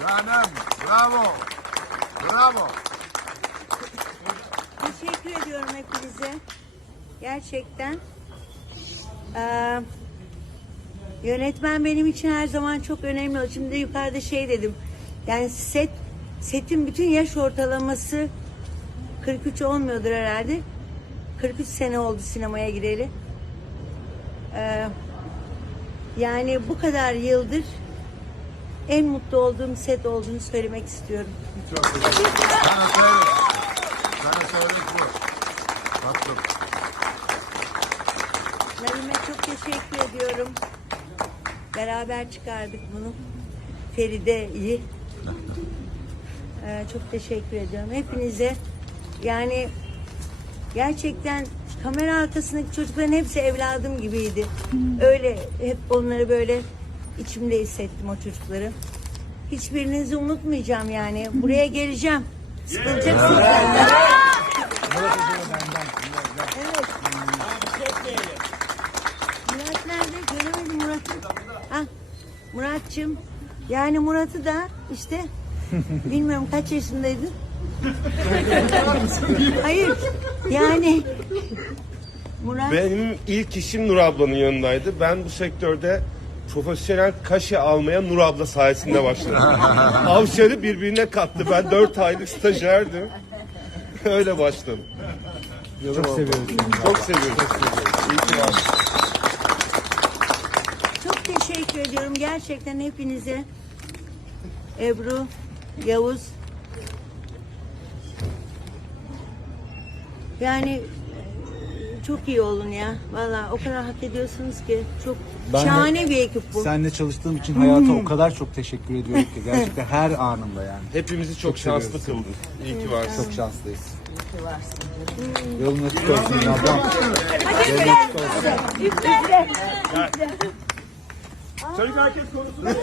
Canım, bravo. Bravo. Teşekkür ediyorum hepinize. Gerçekten. Ee, yönetmen benim için her zaman çok önemli. Şimdi yukarıda şey dedim. Yani set setin bütün yaş ortalaması 43 olmuyordur herhalde. 43 sene oldu sinemaya gireli. Ee, yani bu kadar yıldır en mutlu olduğum set olduğunu söylemek istiyorum. Çok teşekkür ederim. Söyledik bu. Tatlım. Naime çok teşekkür ediyorum. Beraber çıkardık bunu. Feride'yi. Ee, çok teşekkür ediyorum. Hepinize yani gerçekten kamera arkasındaki çocukların hepsi evladım gibiydi. Öyle hep onları böyle içimde hissettim o çocukları. Hiçbirinizi unutmayacağım yani. Buraya geleceğim. Sıkılacaksınız benden. Evet. Murat nerede? Göremedim Murat'ı. Ha, Murat'cığım. Yani Murat'ı da işte bilmiyorum kaç yaşındaydın? Hayır. Yani Murat Benim ilk işim Nur ablanın yanındaydı. Ben bu sektörde profesyonel kaşe almaya Nur abla sayesinde başladım. Avşarı birbirine kattı. Ben dört aylık stajyerdim. Öyle başladım. Çok seviyoruz. Çok seviyorum. İyi ki varsın. çok teşekkür ediyorum gerçekten hepinize. Ebru, Yavuz. Yani çok iyi olun ya. Vallahi o kadar hak ediyorsunuz ki. Çok Ben de- şahane bir ekip bu. Seninle çalıştığım için hayata o kadar çok teşekkür ediyorum ki gerçekten her anında yani. Hepimizi çok, Çok şanslı kıldın. İyi ki varsın. Çok şanslıyız. Yolun açık olsun ablam. Çocuk herkes konuşsun.